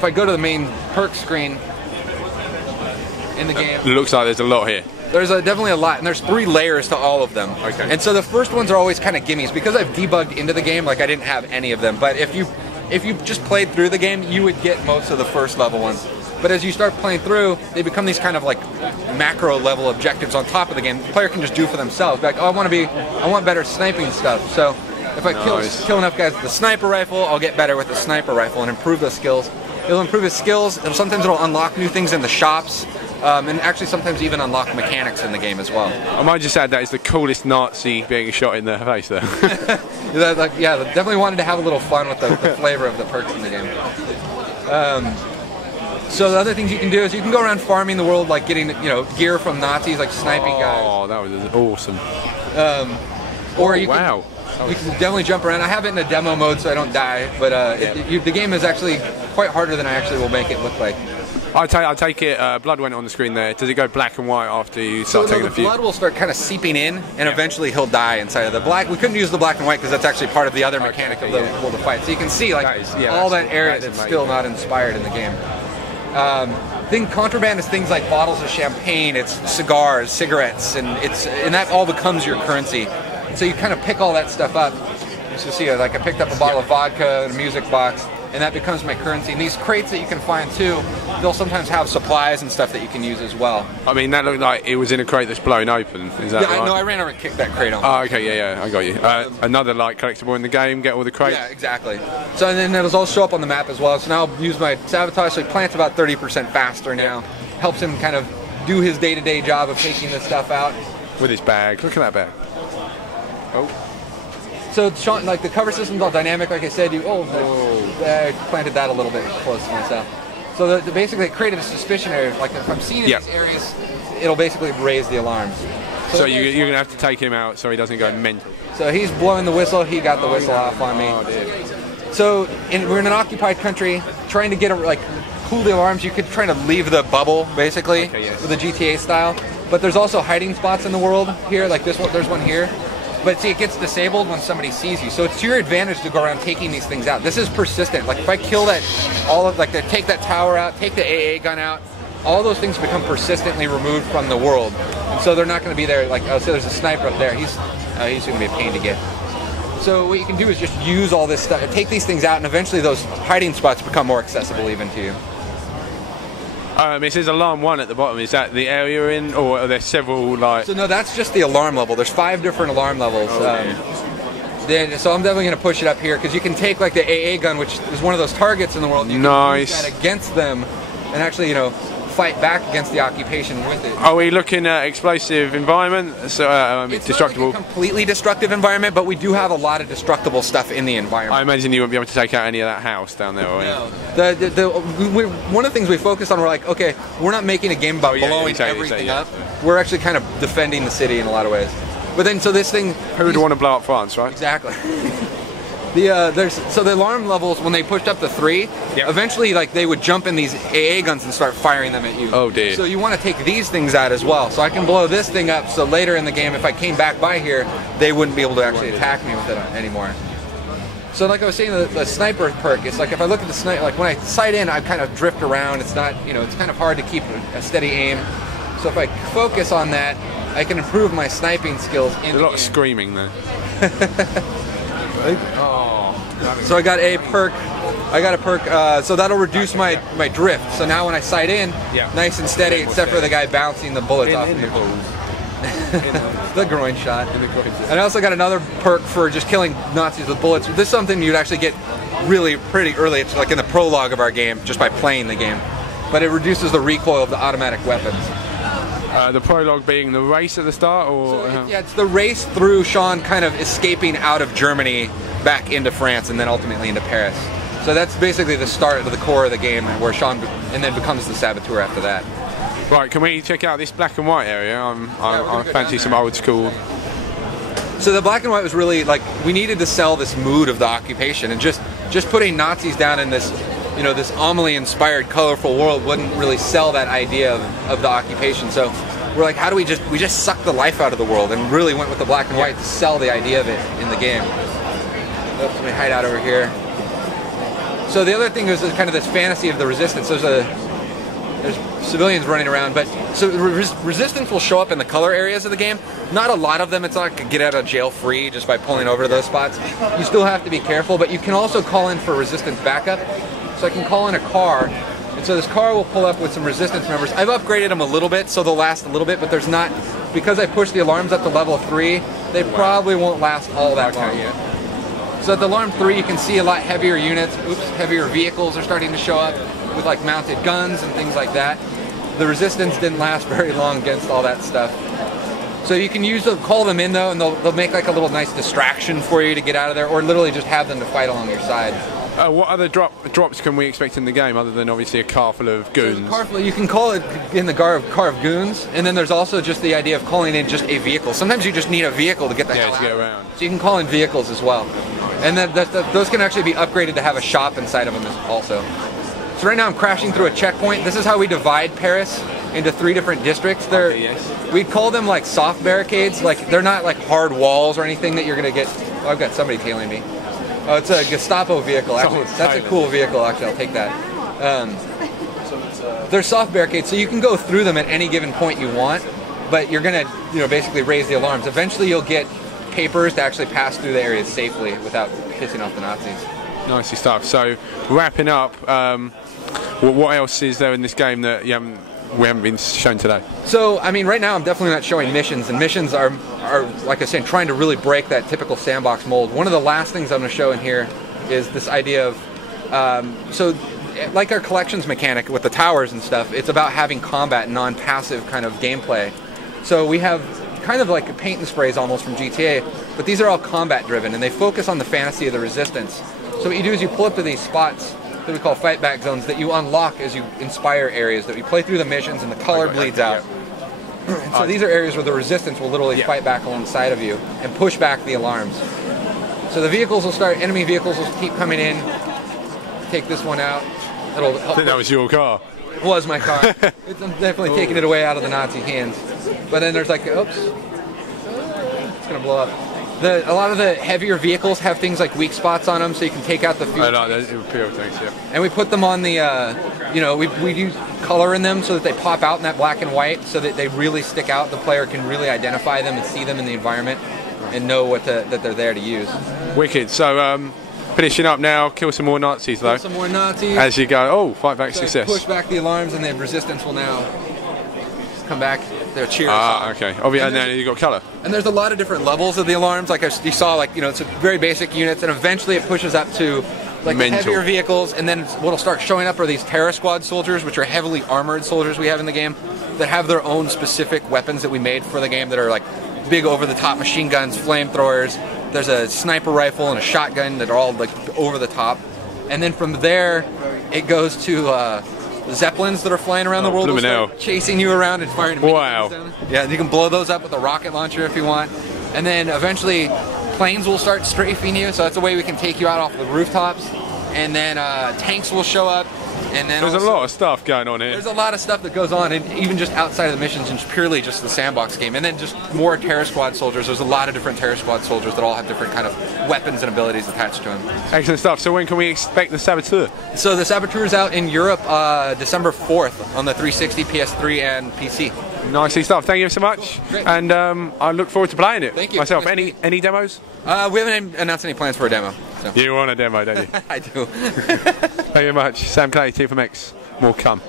If I go to the main perk screen in the game, it looks like there's a lot here. There's definitely a lot, and there's 3 layers to all of them. Okay. And so the first ones are always kind of gimmies because I've debugged into the game. Like I didn't have any of them, but if you just played through the game, you would get most of the first level ones. But as you start playing through, they become these kind of like macro level objectives on top of the game. The player can just do for themselves. Like, oh, I want better sniping stuff. So if I kill enough guys with the sniper rifle, I'll get better with the sniper rifle and improve those skills. It'll improve his skills, and sometimes it'll unlock new things in the shops, and actually sometimes even unlock mechanics in the game as well. I might just add that is the coolest Nazi being shot in the face there. Yeah, definitely wanted to have a little fun with the flavor of the perks in the game. So the other things you can do is you can go around farming the world, like getting gear from Nazis, like sniping guys. Oh, that was awesome. Or you can definitely jump around. I have it in a demo mode so I don't die, but the game is actually quite harder than I actually will make it look like. I take it blood went on the screen there. Does it go black and white after you start taking a few? The blood will start kind of seeping in, and eventually he'll die inside of the black. We couldn't use the black and white because that's actually part of the other mechanic of the fight. So you can see like all that area that's still not inspired in the game. Contraband is things like bottles of champagne, it's cigars, cigarettes, and that all becomes your currency. So you kind of pick all that stuff up. So see, like I picked up a bottle of vodka and a music box, and that becomes my currency. And these crates that you can find too, they'll sometimes have supplies and stuff that you can use as well. I mean, that looked like it was in a crate that's blown open. Is that right? No, I ran over and kicked that crate on. Oh, okay, yeah, I got you. Another like collectible in the game, get all the crates. Yeah, exactly. So and then it'll all show up on the map as well. So now I'll use my Saboteur, so he plants about 30% faster now. Helps him kind of do his day-to-day job of taking this stuff out. With his bag. Look at that bag. Oh. So Sean, like the cover system's all dynamic, like I said. I planted that a little bit close to myself. So basically it created a suspicion area. Like if I'm seen in these areas, it'll basically raise the alarms. So you're going to have to take him out so he doesn't go mental. So he's blowing the whistle. He got the whistle off on me. Oh, dear. So we're in an occupied country, trying to get cool the alarms. You could try to leave the bubble basically with the GTA style. But there's also hiding spots in the world here. Like this one, there's one here. But see, it gets disabled when somebody sees you. So it's to your advantage to go around taking these things out. This is persistent. Like if I kill take that tower out, take the AA gun out, all those things become persistently removed from the world. And so they're not going to be there. Like, oh, so there's a sniper up there. He's going to be a pain to get. So what you can do is just use all this stuff, take these things out, and eventually those hiding spots become more accessible even to you. It says alarm 1 at the bottom. Is that the area you're in, or are there several like? So no, that's just the alarm level. There's 5 different alarm levels. So I'm definitely going to push it up here because you can take like the AA gun, which is one of those targets in the world. You can use that against them, and actually fight back against the occupation with it. Are we looking at explosive environment? So it's destructible. Not like a completely destructive environment, but we do have a lot of destructible stuff in the environment. I imagine you won't be able to take out any of that house down there. Or no. One of the things we focused on, we're like, okay, we're not making a game about blowing everything up. We're actually kind of defending the city in a lot of ways. But then, so this thing... Who would want to blow up France, right? Exactly. So the alarm levels, when they pushed up to 3, eventually they would jump in these AA guns and start firing them at you. Oh dear. So you want to take these things out as well. So I can blow this thing up so later in the game, if I came back by here, they wouldn't be able to actually attack me with it anymore. So like I was saying, the sniper perk, it's like if I look at the sniper, like when I sight in, I kind of drift around. It's not, it's kind of hard to keep a steady aim. So if I focus on that, I can improve my sniping skills in the game. There's a lot of screaming there. So I got a perk. So that'll reduce my drift. So now when I sight in, nice and steady, except for the guy bouncing the bullets off me. The groin shot. And I also got another perk for just killing Nazis with bullets. This is something you'd actually get really pretty early. It's like in the prologue of our game, just by playing the game. But it reduces the recoil of the automatic weapons. The prologue being the race at the start, or it's the race through Sean kind of escaping out of Germany back into France and then ultimately into Paris. So that's basically the start of the core of the game, where Sean and then becomes the Saboteur after that. Right, can we check out this black and white area? I fancy some old school. So the black and white was really like we needed to sell this mood of the occupation, and just putting Nazis down in this. This Amelie-inspired, colorful world wouldn't really sell that idea of the occupation. So we're like, how do we just suck the life out of the world, and really went with the black and white to sell the idea of it in the game. Oops, let me hide out over here. So the other thing is kind of this fantasy of the resistance. There's civilians running around, but so resistance will show up in the color areas of the game. Not a lot of them. It's not like a get out of jail free just by pulling over to those spots. You still have to be careful, but you can also call in for resistance backup. So I can call in a car, and so this car will pull up with some resistance members. I've upgraded them a little bit, so they'll last a little bit, but there's not, because I pushed the alarms up to level 3, they probably won't last all that long yet. So at the alarm 3, you can see a lot heavier units. Heavier vehicles are starting to show up with like mounted guns and things like that. The resistance didn't last very long against all that stuff. So you can call them in though, and they'll make like a little nice distraction for you to get out of there, or literally just have them to fight along your side. What other drops can we expect in the game, other than obviously a car full of goons? You can call it in the car of goons, and then there's also just the idea of calling in just a vehicle. Sometimes you just need a vehicle to get the hell out. Get around. So you can call in vehicles as well. And then those can actually be upgraded to have a shop inside of them also. So right now I'm crashing through a checkpoint. This is how we divide Paris into 3 different districts. We call them like soft barricades. Like they're not like hard walls or anything that you're gonna get. Oh, I've got somebody tailing me. Oh, it's a Gestapo vehicle. Actually, that's a cool vehicle. Actually, I'll take that. They're soft barricades, so you can go through them at any given point you want, but you're gonna, basically raise the alarms. Eventually, you'll get papers to actually pass through the areas safely without pissing off the Nazis. Nicely stuff. So wrapping up, what else is there in this game that we haven't been shown today? So, I mean, right now I'm definitely not showing missions, and missions are like I said, trying to really break that typical sandbox mold. One of the last things I'm going to show in here is this idea of, so like our collections mechanic with the towers and stuff, it's about having combat, non-passive kind of gameplay. So we have kind of like paint and sprays almost from GTA, but these are all combat driven, and they focus on the fantasy of the resistance. So what you do is you pull up to these spots that we call fight back zones that you unlock as you inspire areas, that you play through the missions and the color bleeds out. And so these are areas where the resistance will literally fight back alongside of you and push back the alarms. So the vehicles will start, enemy vehicles will keep coming in. Take this one out. It'll help. I think that was your car. It was my car. I'm definitely taking it away out of the Nazi hands. But then there's like, oops, it's gonna blow up. A lot of the heavier vehicles have things like weak spots on them, so you can take out the fuel. I like those imperial tanks, yeah. And we put them on the, we use color in them so that they pop out in that black and white, so that they really stick out. The player can really identify them and see them in the environment and know that they're there to use. Wicked. So finishing up now, kill some more Nazis though. Kill some more Nazis. As you go, oh, fight back, so success. Push back the alarms, and then resistance will now come back. They're cheers. Ah, okay. And then you got color. And there's a lot of different levels of the alarms. Like you saw, like it's a very basic units, and eventually it pushes up to like the heavier vehicles. And then what'll start showing up are these Terror Squad soldiers, which are heavily armored soldiers we have in the game that have their own specific weapons that we made for the game that are like big over-the-top machine guns, flamethrowers. There's a sniper rifle and a shotgun that are all like over the top. And then from there, it goes to Zeppelins that are flying around the world will start chasing you around and firing. Wow. Yeah, you can blow those up with a rocket launcher if you want. And then eventually planes will start strafing you, so that's a way we can take you out off the rooftops. And then tanks will show up. And then there's a lot of stuff going on here. There's a lot of stuff that goes on, and even just outside of the missions and purely just the sandbox game. And then just more Terror Squad soldiers. There's a lot of different Terror Squad soldiers that all have different kind of weapons and abilities attached to them. Excellent stuff. So when can we expect the Saboteur? So the Saboteur is out in Europe December 4th on the 360, PS3, and PC. Nicely stuff. Thank you so much. Great. And I look forward to playing it. Thank you. Myself. Any demos? We haven't announced any plans for a demo. So. You want a demo, don't you? I do. Thank you very much. Sam Clay, T from X. More come.